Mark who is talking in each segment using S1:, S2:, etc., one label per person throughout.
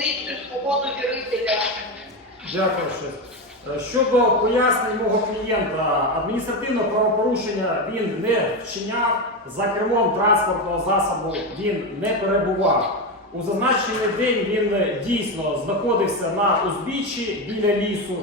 S1: позицію свого довірителя.
S2: Дякую. Е, Щодо пояснень мого клієнта, адміністративне правопорушення він не вчиняв, за кермом транспортного засобу він не перебував. У зазначений день він е, дійсно знаходився на узбіччі біля лісу,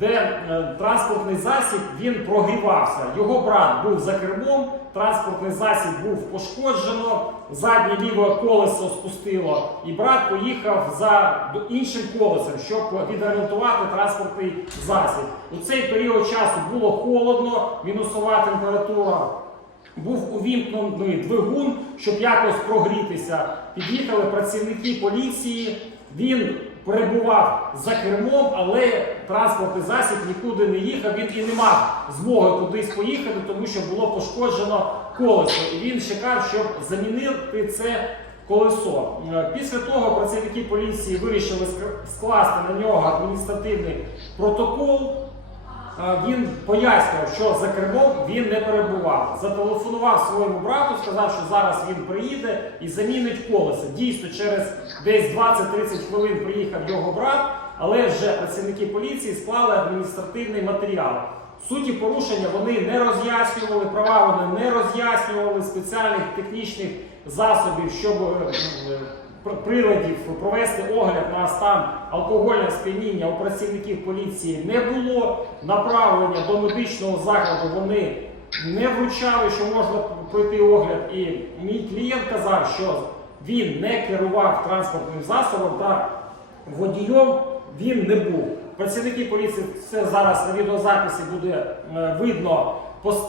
S2: де е, транспортний засіб він прогрівався. Його брат був за кермом, транспортний засіб був пошкоджено, заднє ліве колесо спустило, і брат поїхав за іншим колесом, щоб відремонтувати транспортний засіб. У цей період часу було холодно, мінусова температура. Був увімкнений двигун, щоб якось прогрітися. Під'їхали працівники поліції. Він перебував за кермом, але транспортний засіб нікуди не їхав. Він і не мав змоги кудись поїхати, тому що було пошкоджено колесо. І він чекав, щоб замінити це колесо. Е, Після того працівники поліції вирішили скласти на нього адміністративний протокол. Е, Він пояснював, що за кермом він не перебував. Зателефонував своєму брату, сказав, що зараз він приїде і замінить колесо. Дійсно, через десь 20-30 хвилин приїхав його брат, але вже працівники поліції склали адміністративний матеріал. Суті порушення вони не роз'яснювали, права вони не роз'яснювали спеціальних технічних засобів, щоб е, е, пр- приладів провести огляд на стан алкогольного сп'яніння у працівників поліції не було. Направлення до медичного закладу вони не вручали, що можна пройти огляд. І мій клієнт казав, що він не керував транспортним засобом та водієм він не був. Працівники поліції це зараз на відеозаписі буде е, видно.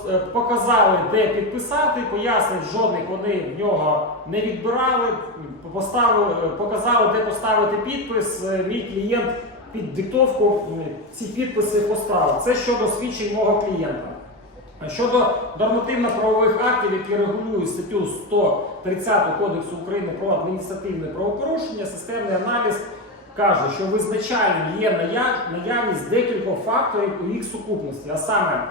S2: Е, Показали, де підписати, пояснень жодних вони в нього не відбирали. Поставили, е, показали, де поставити підпис. Мій клієнт під диктовку ці підписи поставив. Це щодо свідчень мого клієнта. Щодо нормативно-правових актів, які регулюють статтю 130 Кодексу України про адміністративне правопорушення, системний аналіз каже, що визначальним є наяв- наявність декількох факторів у їх сукупності, а саме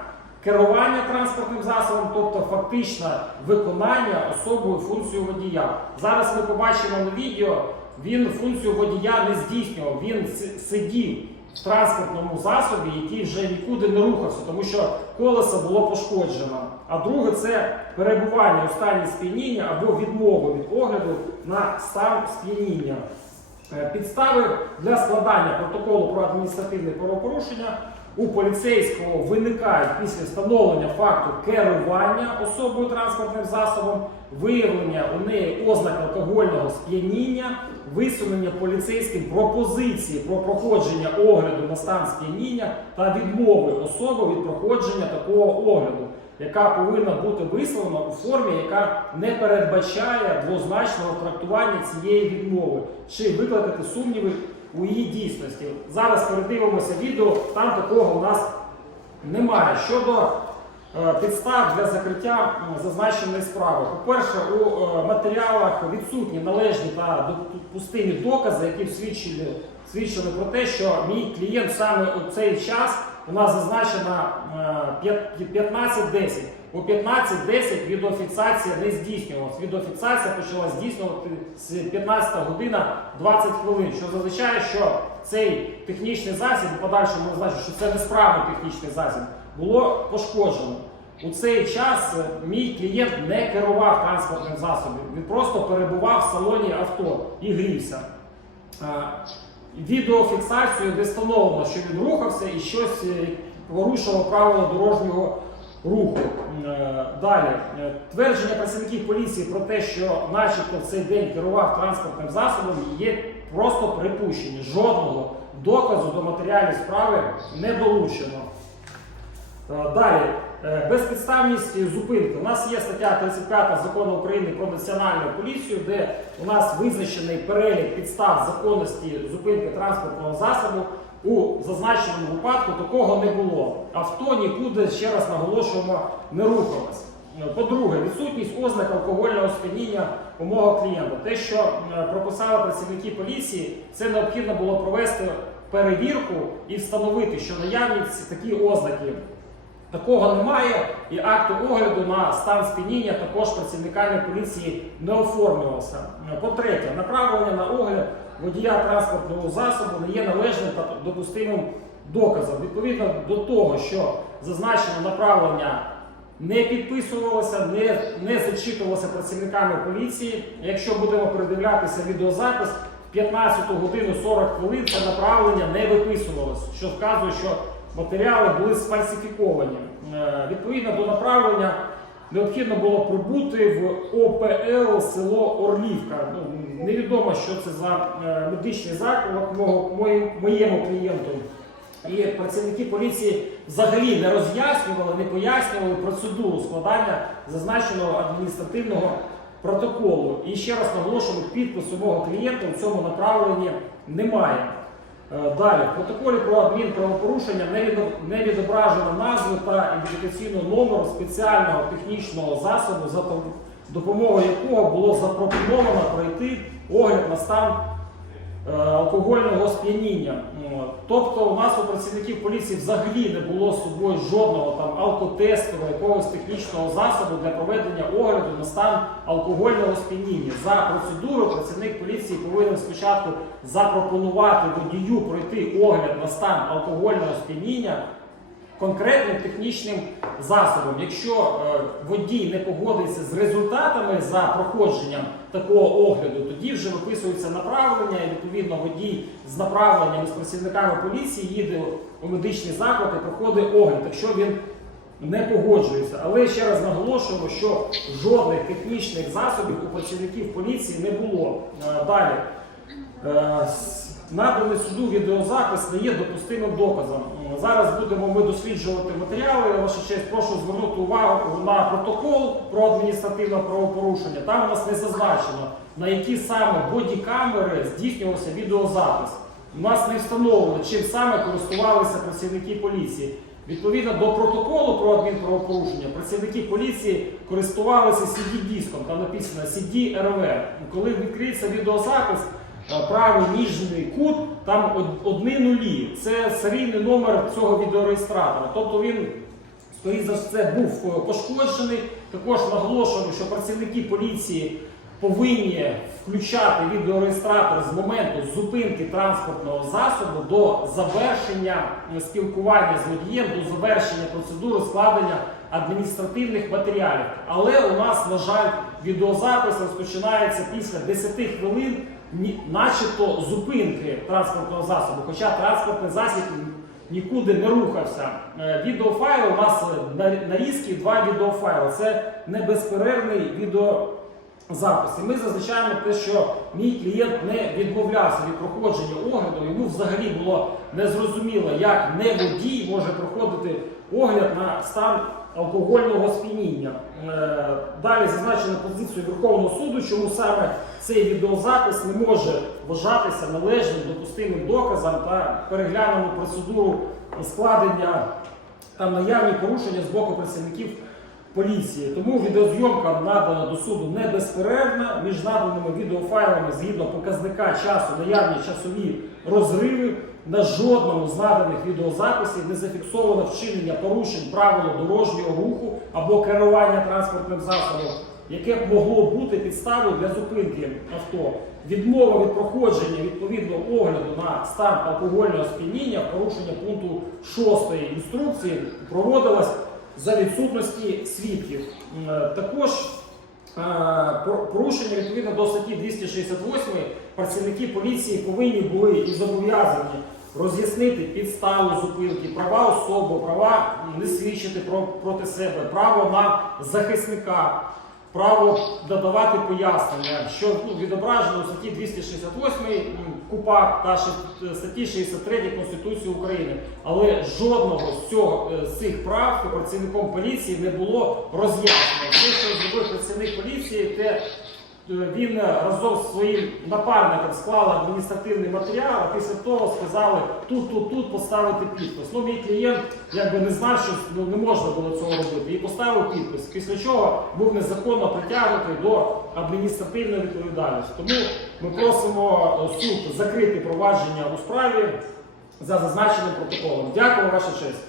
S2: керування транспортним засобом, тобто фактичне виконання особою функцію водія. Зараз ми побачимо на відео, він функцію водія не здійснював, він си- сидів в транспортному засобі, який вже нікуди не рухався, тому що колесо було пошкоджено. А друге це перебування у стані сп'яніння або відмови від огляду на стан сп'яніння. Е, Підстави для складання протоколу про адміністративне правопорушення. У поліцейського виникають після встановлення факту керування особою транспортним засобом, виявлення у неї ознак алкогольного сп'яніння, висунення поліцейським пропозиції про проходження огляду на стан сп'яніння та відмови особи від проходження такого огляду, яка повинна бути висловлена у формі, яка не передбачає двозначного трактування цієї відмови, чи викликати сумніви у її дійсності. Зараз передивимося відео, там такого у нас немає. Щодо е, підстав для закриття зазначеної справи. По-перше, у е, матеріалах відсутні належні та допустимі докази, які свідчили, свідчили про те, що мій клієнт саме у цей час у нас зазначено е, п'ят- 15.10. У 15.10 відеофіксація не здійснювалась. Відеофіксація почала здійснювати з 15 година 20 хвилин, що означає, що цей технічний засіб, у подальшому значить, що це несправний технічний засіб, було пошкоджено. У цей час е, мій клієнт не керував транспортним засобом, він просто перебував в салоні авто і грівся. Відеофіксацію, де встановлено, що він рухався і щось е, порушував правила дорожнього руху. Е, Далі, Е, твердження працівників поліції про те, що начебто в цей день керував транспортним засобом, є просто припущення. Жодного доказу до матеріалів справи не долучено. Далі, безпідставність зупинки. У нас є стаття 35 закону України про національну поліцію, де у нас визначений перелік підстав законності зупинки транспортного засобу. У зазначеному випадку такого не було. Авто нікуди, ще раз наголошуємо, не рухалось. Е, По-друге, відсутність ознак алкогольного сп'яніння у мого клієнта. Те, що е, прописали працівники поліції, це необхідно було провести перевірку і встановити, що наявність такі ознаки Такого немає, і акту огляду на стан сп'яніння також працівниками поліції не оформлювався. По-третє, направлення на огляд водія транспортного засобу не є належним та допустимим доказом. Відповідно до того, що зазначене направлення не підписувалося, не, не зачитувалося працівниками поліції. Якщо будемо передивлятися відеозапис, в 15 годину 40 хвилин це направлення не виписувалося, що вказує, що матеріали були сфальсифіковані. Е, Відповідно до направлення необхідно було прибути в ОПЛ село Орлівка. Ну, невідомо, що це за е, медичний заклад моєму, клієнту. І працівники поліції взагалі не роз'яснювали, не пояснювали процедуру складання зазначеного адміністративного протоколу. І ще раз наголошую, підпису мого клієнта у цьому направленні немає. Е, Далі, в протоколі про адмінправопорушення не від- не відображено назви та ідентифікаційного номеру спеціального технічного засобу, за допомогою якого було запропоновано пройти огляд на стан алкогольного сп'яніння. Тобто у нас у працівників поліції взагалі не було з собою жодного там алкотесту, якогось технічного засобу для проведення огляду на стан алкогольного сп'яніння. За процедуру працівник поліції повинен спочатку запропонувати водію пройти огляд на стан алкогольного сп'яніння конкретним технічним засобом. Якщо е, водій не погодиться з результатами за проходженням такого огляду, тоді вже виписується направлення, і відповідно водій з направленням з працівниками поліції їде у медичний заклад і проходить огляд, якщо він не погоджується. Але ще раз наголошуємо, що жодних технічних засобів у працівників поліції не було. Е, Далі. Наданий суду відеозапис не є допустимим доказом. Зараз будемо ми досліджувати матеріали. Ваша честь, прошу звернути увагу на протокол про адміністративне правопорушення. Там у нас не зазначено, на які саме бодікамери здійснювався відеозапис. У нас не встановлено, чим саме користувалися працівники поліції. Відповідно до протоколу про адмінправопорушення, працівники поліції користувалися CD-диском, там написано CD-RV. Коли відкриється відеозапис, правий ніжний кут, там одні нулі. Це серійний номер цього відеореєстратора. Тобто він, скоріше за все, був е, пошкоджений. Також наголошуємо, що працівники поліції повинні включати відеореєстратор з моменту зупинки транспортного засобу до завершення е, спілкування з водієм, до завершення процедури складення адміністративних матеріалів. Але у нас, на жаль, відеозапис розпочинається після 10 хвилин, начебто зупинки транспортного засобу, хоча транспортний засіб нікуди не рухався. Е, Відеофайли у нас е, на- два відеофайли. Це не безперервний відеозапис. Ми зазначаємо те, що мій клієнт не відмовлявся від проходження огляду. Йому взагалі було незрозуміло, як не водій може проходити огляд на стан алкогольного сп'яніння. Е, Далі зазначено позицію Верховного суду, чому саме цей відеозапис не може вважатися належним допустимим доказом та переглянемо процедуру складення там наявні порушення з боку працівників поліції. Тому відеозйомка надана до суду не безперервна. Між наданими відеофайлами згідно показника часу наявні часові розриви. На жодному з наданих відеозаписів не зафіксовано вчинення порушень правил дорожнього руху або керування транспортним засобом, яке б могло бути підставою для зупинки авто. Відмова від проходження відповідного огляду на стан алкогольного сп'яніння порушення пункту 6 інструкції проводилась за відсутності свідків. Е, Також е, порушення відповідно до статті 268 працівники поліції повинні були і зобов'язані роз'яснити підставу зупинки, права особи, права не свідчити про, проти себе, право на захисника, право надавати пояснення, що ну, відображено у статті 268 м, КУПАК та ще- статті 63 Конституції України. Але жодного з, цього, е, з цих прав працівником поліції не було роз'яснено. Все, що зробив працівник поліції, те е, він разом з своїм напарником склали адміністративний матеріал, а після того сказали тут, тут, тут поставити підпис. Ну, мій клієнт якби не знав, що ну, не можна було цього робити, і поставив підпис. Після чого був незаконно притягнутий до адміністративної відповідальності. Тому ми просимо е, суд закрити провадження у справі за зазначеним протоколом. Дякую, ваша честь.